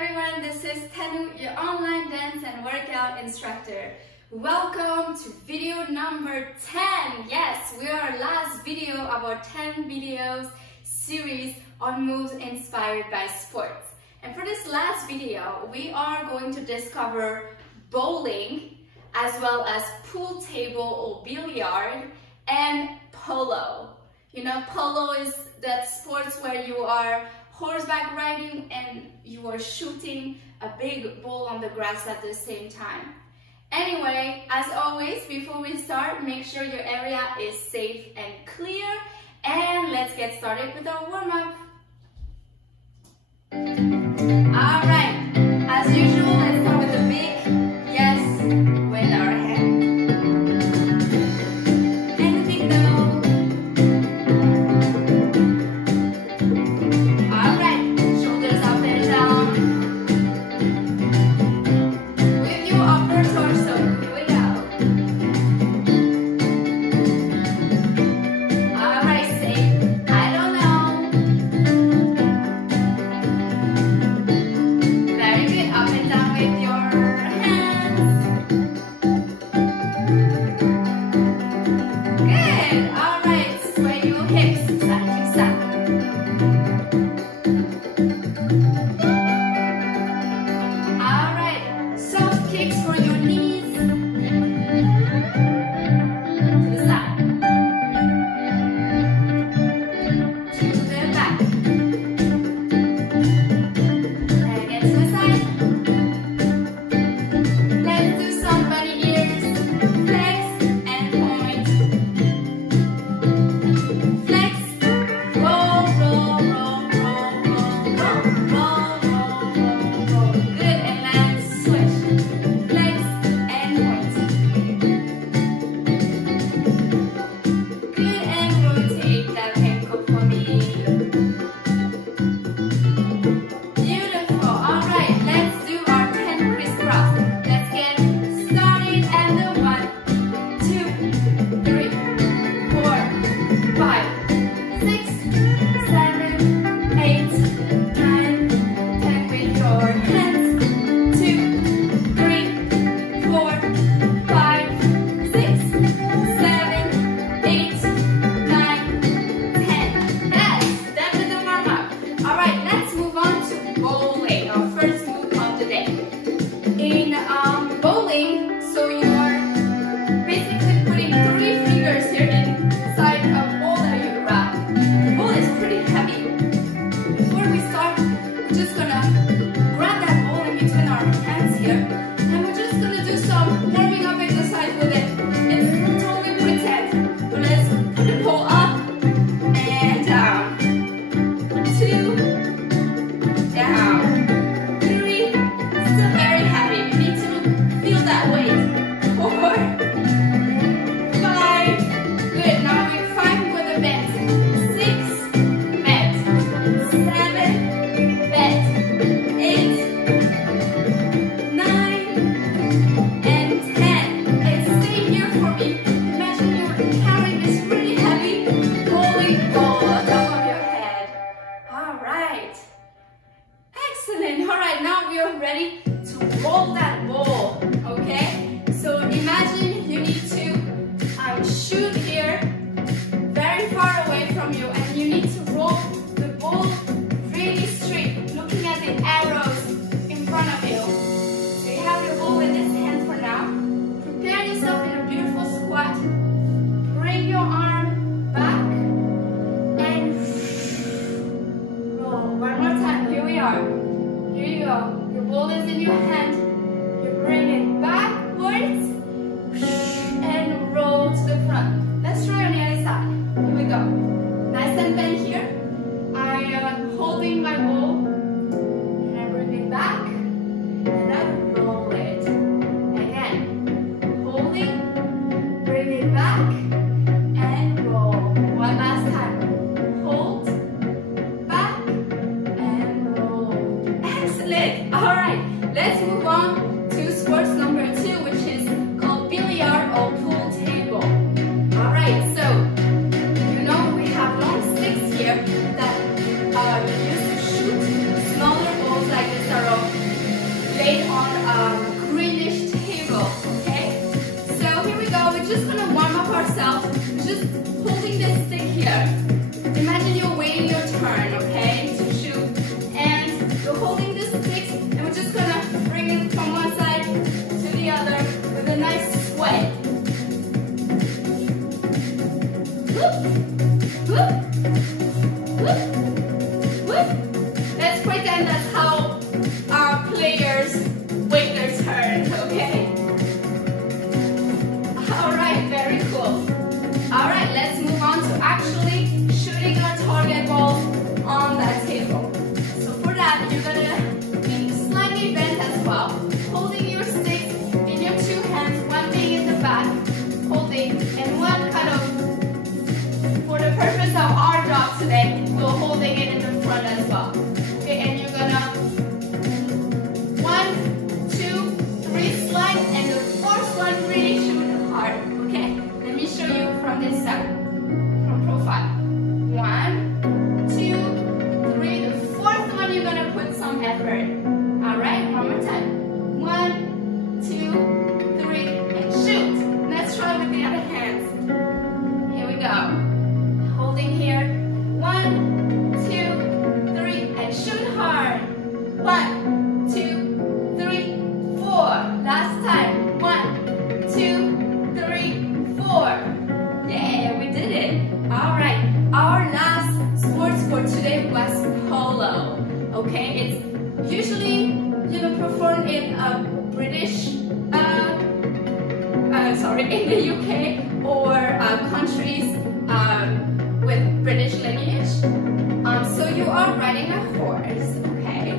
everyone, this is Tanu, your online dance and workout instructor. Welcome to video number 10. Yes, we are our last video of our 10 videos series on moves inspired by sports. And for this last video, we are going to discover bowling as well as pool table or billiard and polo. You know, polo is that sports where you are horseback riding and you are shooting a big ball on the grass at the same time. Anyway, as always, before we start, make sure your area is safe and clear, and let's get started with our warm-up. Alright, as usual, let's start with a big yes with our hand. And a big no. Alright, shoulders up and down. With your upper torso, here we go. Alright, say, I don't know. Very good, up and down with your hands. Good, alright, sway your hips side to side. Alright, soft kicks for your knees to the side, to the back, and again to the side. Let's do some bunny ears, flex and point, flex, roll, roll, roll, roll, roll, roll, roll, roll, roll, roll. Good, and let's switch, flex and point. Good, and rotate that ankle for me. Beautiful. All right, let's do our 10 crisscross. Let's get started. And the 1, 2, 3, 4, 5, 6, 7, 8, 9, 10 with your hands. 2, 3, 4, 5, 6, 7, 8, 9, 10. Yes, that was the warm-up. All right, let's move on to bowling, our first move of the day. In bowling, so you are basically putting 3 fingers here inside a ball that you grab. The ball is pretty heavy. Before we start, we're just gonna grab that ball in between our hands here, and we're just gonna do some warming up exercise with it. It's totally pretend, but let's put the ball up and down. 2, down. 3, still very heavy. You need to feel that weight. 4, 5, good. Now we 5 with a bend. 6, bend. 7, bend. 8, 9, and 10. And stay here for me. Imagine you're carrying this really heavy bowling ball on top of your head. Alright. Excellent. Alright, now we are ready to roll that ball. Okay? So imagine you need to shoot here very far away from you, and you need to roll the ball really straight, looking at the arrows in front of you. So you have your ball in this hand for now. Prepare yourself in a beautiful squat. Bring your arm back and roll. One more time. Here we are. Here you go. Your ball is in your hand. You bring it backwards and roll to the front. Let's try on the other side. Here we go. Nice and bent here. I am holding my ball and I bring it back and I roll it. Again, holding, bring it back and roll. One last time. Hold, back and roll. Excellent. All right, let's move you're gonna be slightly bent as well, holding your stick in your two hands, one being in the back, holding, and one kind of, for the purpose of our job today, we're holding it in the front as well. Okay, and you're gonna 1, 2, 3 slide, and the fourth one really shoot hard. Okay, let me show you from this side, from profile. 1, 2, 3. The fourth one you're gonna put some effort. All right, one more time. 1, 2, 3, and shoot. Let's try with the other hands. Here we go. Holding here. 1, 2, 3, and shoot hard. 1, 2, 3, 4. Last time. 1, 2, 3, 4. Yeah, we did it. All right. Our last sports for today was polo. Okay, it's usually performed in a British, in the UK or countries with British lineage. So you are riding a horse, okay?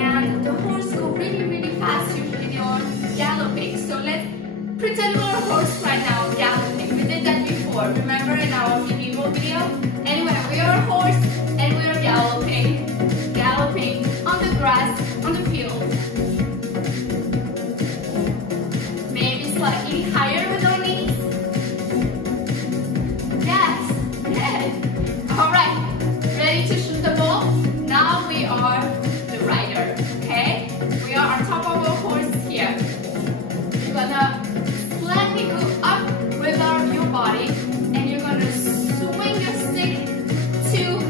And the horse go really, really fast. Usually they are galloping. So let's pretend we're a horse right now, galloping. We did that before. Remember in our medieval video? Anyway, we are a horse and we are galloping on the grass, on the field. Maybe slightly higher with our knees. Yes, yes. All right, ready to shoot the ball? Now we are the rider, okay? We are on top of our horse here. You're gonna slightly go up with your body, and you're gonna swing your stick 2,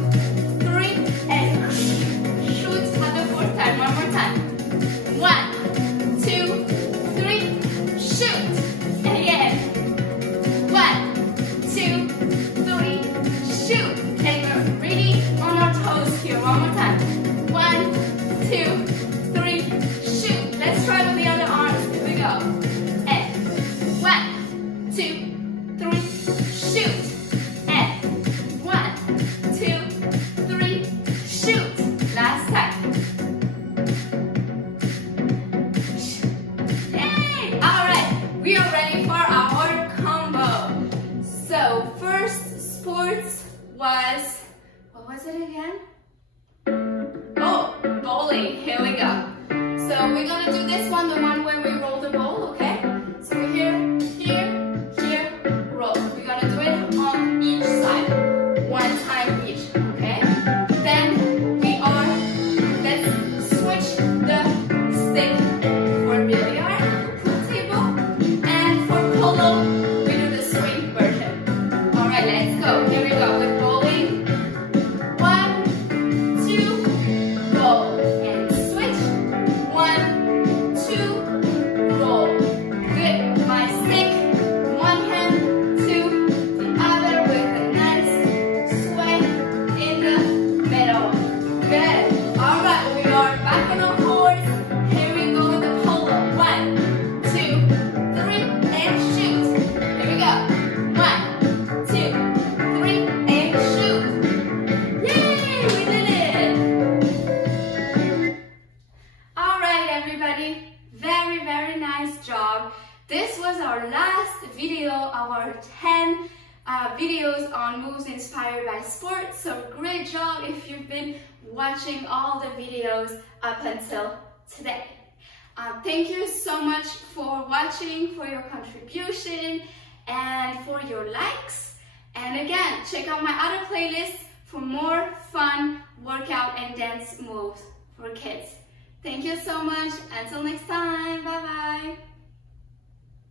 3, and shoot for the fourth time. One more time. 1, 2, 3, shoot. And again. 1, 2, 3, shoot. And we're really on our toes here. One more time. 1, 2, 3, shoot. Let's try with the other arms. Here we go. And 1, 2, 3, shoot. And 1, 2, 3, shoot. Last time. Yay! Alright, we are ready for our combo. So first sports was, what was it again? Oh, bowling. Here we go. So we're gonna do this one, the one where we roll the ball, okay? So we're here, roll. We're gonna do it on each side, one time each, okay? Then let's switch the stick for billiard, pool table, and for polo, we do the swing version. All right, let's go. Here we go with bowling. 1, 2, roll, and switch. 1, 2, roll. Good. My stick, one hand to the other with a nice swing in the middle. Good. All right, we are back on our horse. Here we go with the polo. 1, 2, 3, and shoot. Here we go. 1, 2, 3, and shoot. Yay, we did it. All right, everybody. Very, very nice job. This was our last video of our 10 videos on moves inspired by sports. So great job if you've been watching all the videos up until today. Thank you so much for watching, for your contribution, and for your likes. And again, check out my other playlists for more fun workout and dance moves for kids. Thank you so much. Until next time. Bye-bye.